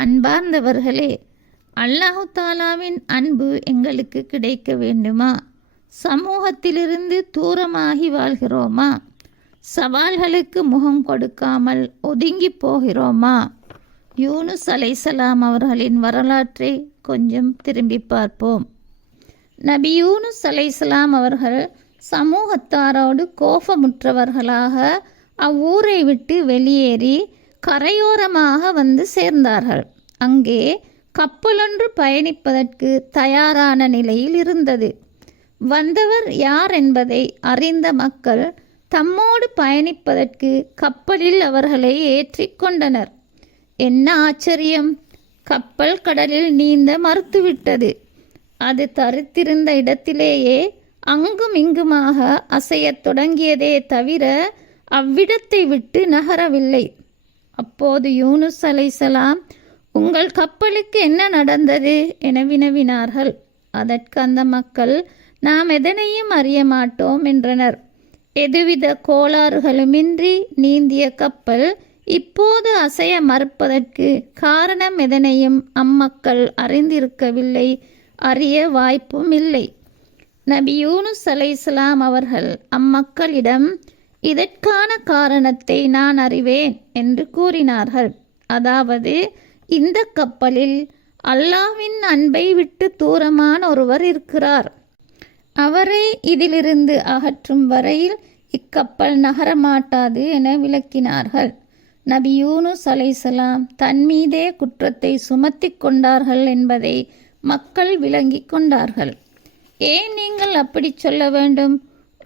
அன்பார்ந்தவர்களே, அல்லாஹு தாலாவின் அன்பு எங்களுக்கு கிடைக்க வேண்டுமா? சமூகத்திலிருந்து தூரமாகி வாழ்கிறோமா? சவால்களுக்கு முகம் கொடுக்காமல் ஒதுங்கி போகிறோமா? யூனுஸ் அலைஹிஸ்ஸலாம் அவர்களின் வரலாற்றை கொஞ்சம் திரும்பி பார்ப்போம். நபி யூனுஸ் அலைஹிஸ்ஸலாம் அவர்கள் சமூகத்தாரோடு கோபமுற்றவர்களாக அவ்வூரை விட்டு வெளியேறி கரையோரமாக வந்து சேர்ந்தார்கள். அங்கே கப்பலொன்று பயணிப்பதற்கு தயாரான நிலையில் இருந்தது. வந்தவர் யார் என்பதை அறிந்த மக்கள் தம்மோடு பயணிப்பதற்கு கப்பலில் அவர்களை ஏற்றிக்கொண்டனர். என்ன ஆச்சரியம்! கப்பல் கடலில் நீந்த மறுத்துவிட்டது. அது தரித்திருந்த இடத்திலேயே அங்கும் இங்குமாக அசையத் தொடங்கியதே தவிர அவ்விடத்தை விட்டு நகரவில்லை. அப்போது யூனுஸ் அலைஹிஸ்ஸலாம், உங்கள் கப்பலுக்கு என்ன நடந்தது என வினவினார்கள். அதற்கு அந்த மக்கள், நாம் எதனையும் அறிய மாட்டோம் என்றனர். எதுவித கோளாறுகளுமின்றி நீந்திய கப்பல் இப்போது அசைய மறுப்பதற்கு காரணம் எதனையும் அம்மக்கள் அறிந்திருக்கவில்லை, அறிய வாய்ப்பும் இல்லை. நபி யூனுஸ் அலைஹிஸ்ஸலாம் அவர்கள் அம்மக்களிடம், இதற்கான காரணத்தை நான் அறிவேன் என்று கூறினார்கள். அதாவது, இந்த கப்பலில் அல்லாஹ்வின் அன்பை விட்டு தூரமான ஒருவர் இருக்கிறார். அவரை இதிலிருந்து அகற்றும் வரையில் இக்கப்பல் நகரமாட்டாது என விளக்கினார்கள். நபி யூனுஸ் அலைஹிஸ்ஸலாம் தன் மீதே குற்றத்தை சுமத்தி கொண்டார்கள் என்பதை மக்கள் விளங்கி கொண்டார்கள். ஏன் நீங்கள் அப்படி சொல்ல வேண்டும்?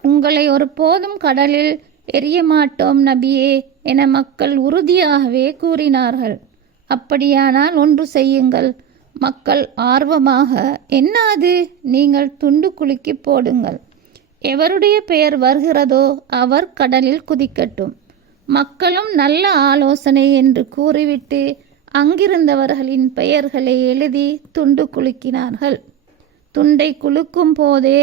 உங்களை ஒருபோதும் கடலில் எரிய மாட்டோம் நபியே என மக்கள் உறுதியாகவே கூறினார்கள். அப்படியானால் ஒன்று செய்யுங்கள். மக்கள் ஆர்வமாக, என்ன அது? நீங்கள் துண்டு குலுக்கி போடுங்கள். எவருடைய பெயர் வருகிறதோ அவர் கடலில் குதிக்கட்டும். மக்களும் நல்ல ஆலோசனை என்று கூறிவிட்டு அங்கிருந்தவர்களின் பெயர்களை எழுதி துண்டு குலுக்கினார்கள். துண்டை குலுக்கும் போதே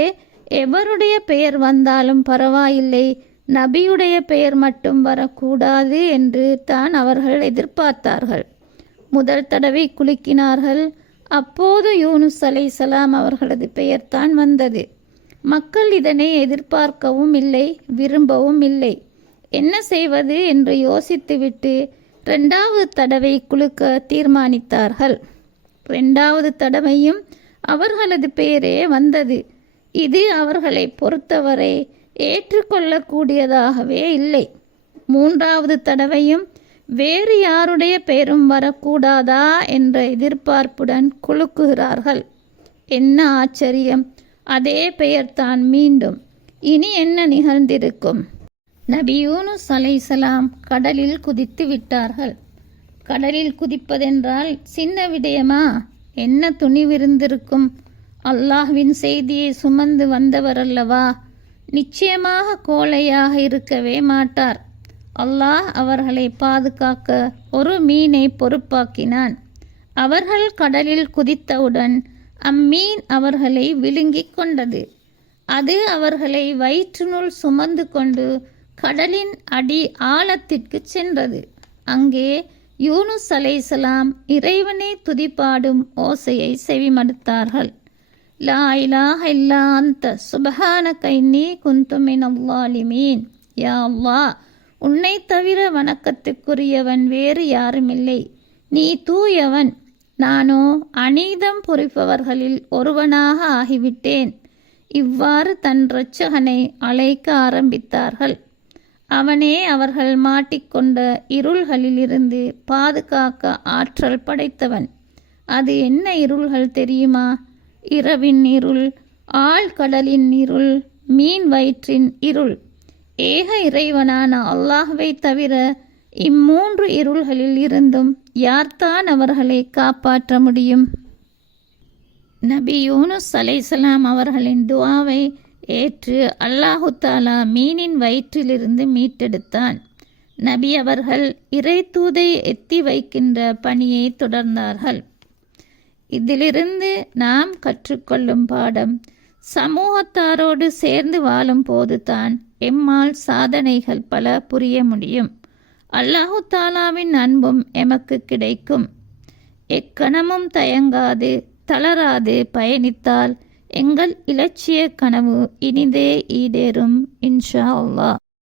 எவருடைய பெயர் வந்தாலும் பரவாயில்லை, நபியுடைய பெயர் மட்டும் வரக்கூடாது என்று தான் அவர்கள் எதிர்பார்த்தார்கள். முதல் தடவை குலுக்கினார்கள். அப்போது யூனுஸ் அலைஹிஸ்ஸலாம் அவர்களது பெயர்தான் வந்தது. மக்கள் இதனை எதிர்பார்க்கவும் இல்லை, விரும்பவும் இல்லை. என்ன செய்வது என்று யோசித்துவிட்டு 2வது தடவை குலுக்க தீர்மானித்தார்கள். 2வது தடவையும் அவர்களது பெயரே வந்தது. இது அவர்களை பொறுத்தவரை ஏற்றுக்கொள்ளக்கூடியதாகவே இல்லை. 3வது தடவையும் வேறு யாருடைய பெயரும் வரக்கூடாதா என்ற எதிர்பார்ப்புடன் குலுக்குகிறார்கள். என்ன ஆச்சரியம்! அதே பெயர்தான் மீண்டும். இனி என்ன நிகழ்ந்திருக்கும்? நபி யூனுஸ் அலைஹிஸ்ஸலாம் கடலில் குதித்து விட்டார்கள். கடலில் குதிப்பதென்றால் சின்ன விடயமா? என்ன துணிவிருந்திருக்கும்! அல்லாஹ்வின் செய்தியை சுமந்து வந்தவர் அல்லவா? நிச்சயமாக கோழையாக இருக்கவே மாட்டார். அல்லாஹ் அவர்களை பாதுகாக்க ஒரு மீனை பொறுப்பாக்கினான். அவர்கள் கடலில் குதித்தவுடன் அம்மீன் அவர்களை விழுங்கிக் கொண்டது. அது அவர்களை வயிற்றினுள் சுமந்து கொண்டு கடலின் அடி ஆழத்திற்கு சென்றது. அங்கே யூனுஸ் அலைஹிஸ்ஸலாம் இறைவனை துதிப்பாடும் ஓசையை செவிமடுத்தார்கள். லா இலாஹ இல்லா அன்த சுப்ஹானக இன்னீ குன்து மினல் ஸாலிமீன். யா அல்லாஹ், உன்னை தவிர வணக்கத்துக்குரியவன் வேறு யாருமில்லை. நீ தூயவன். நானோ அநீதம் புரிப்பவர்களில் ஒருவனாக ஆகிவிட்டேன். இவ்வாறு தன் இரட்சகனை அழைக்க ஆரம்பித்தார்கள். அவனே அவர்கள் மாட்டிக்கொண்ட இருள்களிலிருந்து பாதுகாக்க ஆற்றல் படைத்தவன். அது என்ன இருள்கள் தெரியுமா? இரவின் இருள், ஆழ்கடலின் இருள், மீன் வயிற்றின் இருள். ஏக இறைவனான அல்லாஹ்வை தவிர இம்மூன்று இருள்களில் இருந்தும் யார்தான் அவர்களை காப்பாற்ற முடியும்? நபி யூனுஸ் அலைஹிஸ்ஸலாம் அவர்களின் துஆவை ஏற்று அல்லாஹு தாலா மீனின் வயிற்றிலிருந்து மீட்டெடுத்தான். நபி அவர்கள் இறை தூதை எத்தி வைக்கின்ற பணியை தொடர்ந்தார்கள். இதிலிருந்து நாம் கற்றுக்கொள்ளும் பாடம், சமூகத்தாரோடு சேர்ந்து வாழும் போதுதான் எம்மால் சாதனைகள் பல புரிய முடியும். அல்லாஹு தாலாவின் அன்பும் எமக்கு கிடைக்கும். எக்கணமும் தயங்காது தளராது பயணித்தால் எங்கள் இலட்சிய கனவு இனிதே ஈடேறும் இன்ஷா அல்லாஹ்.